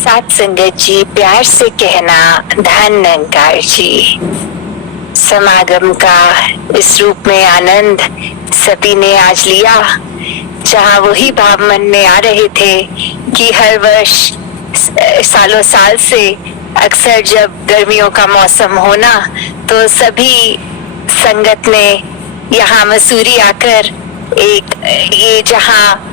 साथ संगत जी, प्यार से कहना धन निरंकार जी। समागम का इस रूप में आनंद सभी ने आज लिया, जहाँ वही भाव मन में आ रहे थे कि हर वर्ष सालों साल से अक्सर जब गर्मियों का मौसम होना तो सभी संगत ने यहाँ मसूरी आकर एक ये जहाँ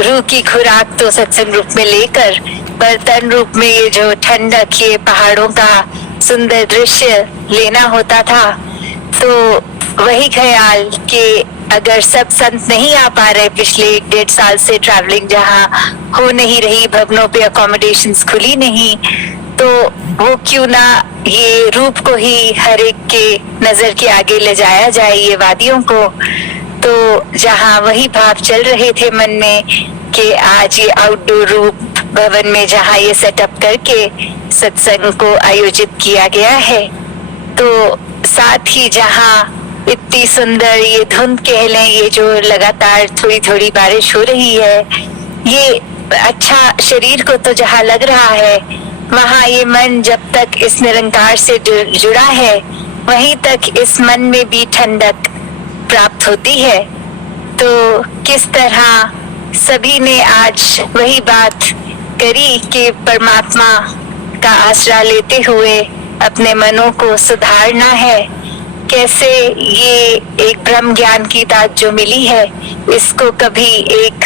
रूह की खुराक तो सत्संग रूप में लेकर, पर तन रूप में ये जो ठंडक, ये पहाड़ों का सुंदर दृश्य लेना होता था। तो वही ख्याल कि अगर सब संत नहीं आ पा रहे पिछले 1.5 साल से ट्रैवलिंग जहाँ हो नहीं रही, भवनों पे अकोमोडेशंस खुली नहीं, तो वो क्यों ना ये रूप को ही हर एक के नजर के आगे ले जाया जाए, ये वादियों को। तो जहाँ वही भाव चल रहे थे मन में कि आज ये आउटडोर रूप भवन में जहाँ ये सेटअप करके सत्संग को आयोजित किया गया है, तो साथ ही जहाँ इतनी सुंदर ये धुंध कह लें, ये जो लगातार थोड़ी थोड़ी बारिश हो रही है, ये अच्छा शरीर को तो जहाँ लग रहा है, वहाँ ये मन जब तक इस निरंकार से जुड़ा है, वहीं तक इस मन में भी ठंडक प्राप्त होती है। तो किस तरह सभी ने आज वही बात करी कि परमात्मा का आसरा लेते हुए अपने मनों को सुधारना है। कैसे ये एक ब्रह्म ज्ञान की दात जो मिली है, इसको कभी एक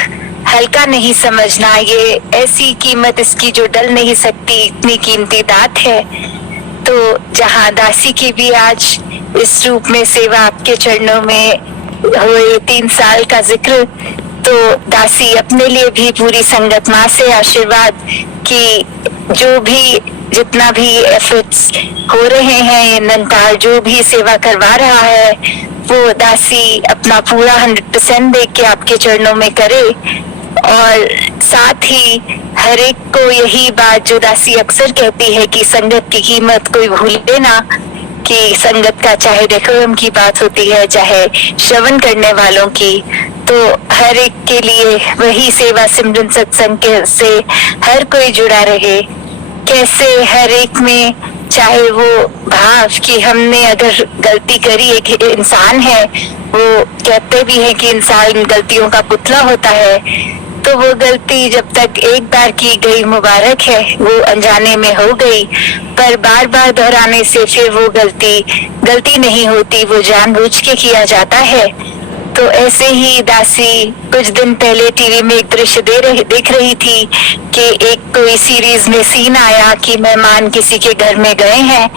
हल्का नहीं समझना, ये ऐसी कीमत इसकी जो डल नहीं सकती, इतनी कीमती दात है। तो जहाँ दासी की भी आज इस रूप में सेवा आपके चरणों में हुए 3 साल का जिक्र, तो दासी अपने लिए भी पूरी संगत माँ से आशीर्वाद कि जो भी जितना भी एफर्ट्स हो रहे हैं, निरंकार जो भी सेवा करवा रहा है, वो दासी अपना पूरा 100% दे के आपके चरणों में करे। और साथ ही हर एक को यही बात जो दासी अक्सर कहती है कि संगत की कीमत कोई भूले ना, कि संगत का चाहे डेकोरम की बात होती है, चाहे श्रवण करने वालों की, तो हर एक के लिए वही सेवा सिमरन सत्संग के से हर कोई जुड़ा रहे। कैसे हर एक में चाहे वो भाव कि हमने अगर गलती करी, एक इंसान है, वो कहते भी है कि इंसान गलतियों का पुतला होता है, तो वो गलती जब तक एक बार की गई मुबारक है, वो अनजाने में हो गई, पर बार बार दोहराने से फिर वो गलती नहीं होती, वो जानबूझ के किया जाता है। तो ऐसे ही दासी कुछ दिन पहले टीवी में एक दृश्य देख रही थी कि एक कोई सीरीज में सीन आया कि मेहमान किसी के घर में गए हैं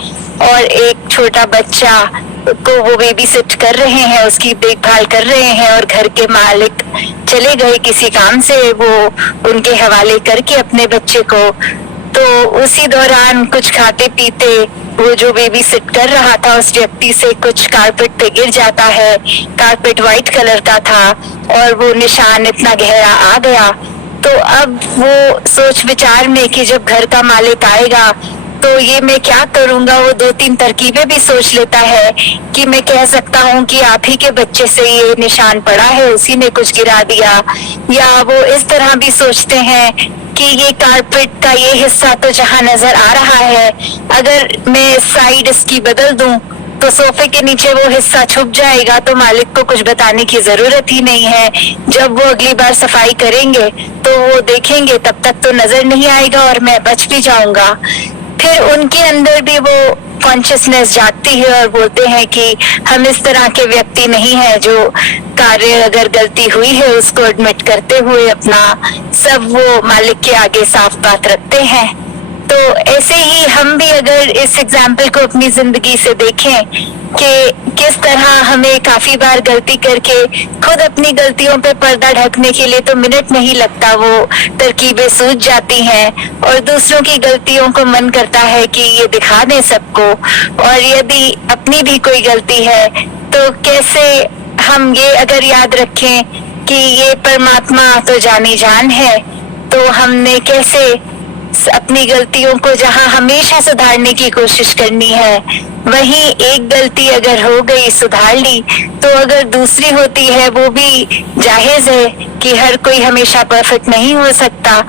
और एक छोटा बच्चा को वो बेबी सिट कर रहे हैं, उसकी देखभाल कर रहे हैं, और घर के मालिक चले गए किसी काम से, वो उनके हवाले करके अपने बच्चे को। तो उसी दौरान कुछ खाते पीते वो जो बेबी सिट कर रहा था उस व्यक्ति से कुछ कारपेट पे गिर जाता है। कारपेट व्हाइट कलर का था और वो निशान इतना गहरा आ गया। तो अब वो सोच विचार में कि जब घर का मालिक आएगा तो ये मैं क्या करूंगा, वो 2-3 तरकीबें भी सोच लेता है कि मैं कह सकता हूँ कि आप ही के बच्चे से ये निशान पड़ा है, उसी ने कुछ गिरा दिया। या वो इस तरह भी सोचते हैं कि ये कारपेट का ये हिस्सा तो जहाँ नजर आ रहा है, अगर मैं साइड इसकी बदल दूं तो सोफे के नीचे वो हिस्सा छुप जाएगा, तो मालिक को कुछ बताने की जरूरत ही नहीं है। जब वो अगली बार सफाई करेंगे तो वो देखेंगे, तब तक तो नजर नहीं आएगा और मैं बच भी जाऊंगा। फिर उनके अंदर भी वो कॉन्शियसनेस जागती है और बोलते हैं कि हम इस तरह के व्यक्ति नहीं है जो कार्य अगर गलती हुई है उसको एडमिट करते हुए अपना सब वो मालिक के आगे साफ बात रखते हैं। तो ऐसे ही हम भी अगर इस एग्जाम्पल को अपनी जिंदगी से देखें कि किस तरह हमें काफी बार गलती करके खुद अपनी गलतियों पे पर्दा ढकने के लिए तो मिनट नहीं लगता, वो तरकीबें सूझ जाती हैं और दूसरों की गलतियों को मन करता है कि ये दिखा दें सबको। और यदि अपनी भी कोई गलती है तो कैसे हम ये अगर याद रखें कि ये परमात्मा तो जानी जान है, तो हमने कैसे अपनी गलतियों को जहां हमेशा सुधारने की कोशिश करनी है, वहीं एक गलती अगर हो गई सुधार ली, तो अगर दूसरी होती है वो भी जायज है कि हर कोई हमेशा परफेक्ट नहीं हो सकता।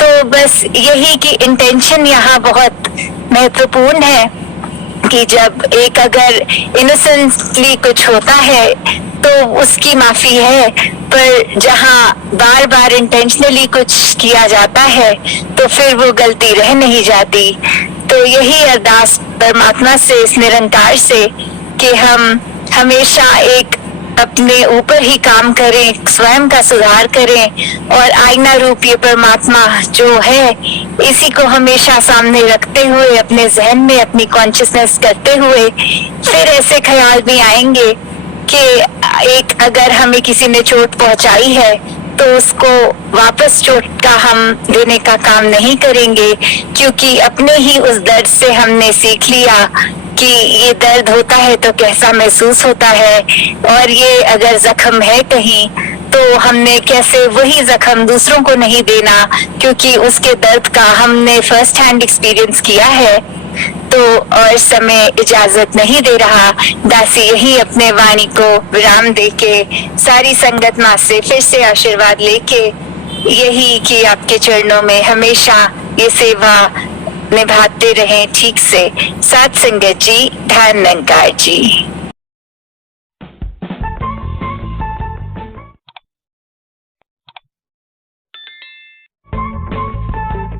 तो बस यही कि इंटेंशन यहाँ बहुत महत्वपूर्ण है कि जब एक अगर इनोसेंटली कुछ होता है तो उसकी माफी है, पर जहाँ बार बार इंटेंशनली कुछ किया जाता है तो फिर वो गलती रह नहीं जाती। तो यही अरदास परमात्मा से, इस निरंकार से, कि हम हमेशा एक अपने ऊपर ही काम करें, स्वयं का सुधार करें और आईना रूप ये परमात्मा जो है इसी को हमेशा सामने रखते हुए, अपने जहन में अपनी कॉन्शियसनेस करते हुए, फिर ऐसे ख्याल भी आएंगे कि एक अगर हमें किसी ने चोट पहुंचाई है तो उसको वापस चोट का हम देने का काम नहीं करेंगे, क्योंकि अपने ही उस दर्द से हमने सीख लिया कि ये दर्द होता है तो कैसा महसूस होता है, और ये अगर जख्म है कहीं तो हमने कैसे वही जख्म दूसरों को नहीं देना, क्योंकि उसके दर्द का हमने फर्स्ट हैंड एक्सपीरियंस किया है। तो और समय इजाजत नहीं दे रहा। दासी यही अपने वाणी को विराम देके सारी संगत माँ से फिर से आशीर्वाद लेके यही कि आपके चरणों में हमेशा ये सेवा निभाते रहें ठीक से। साथ संगत जी, धन निरंकार जी।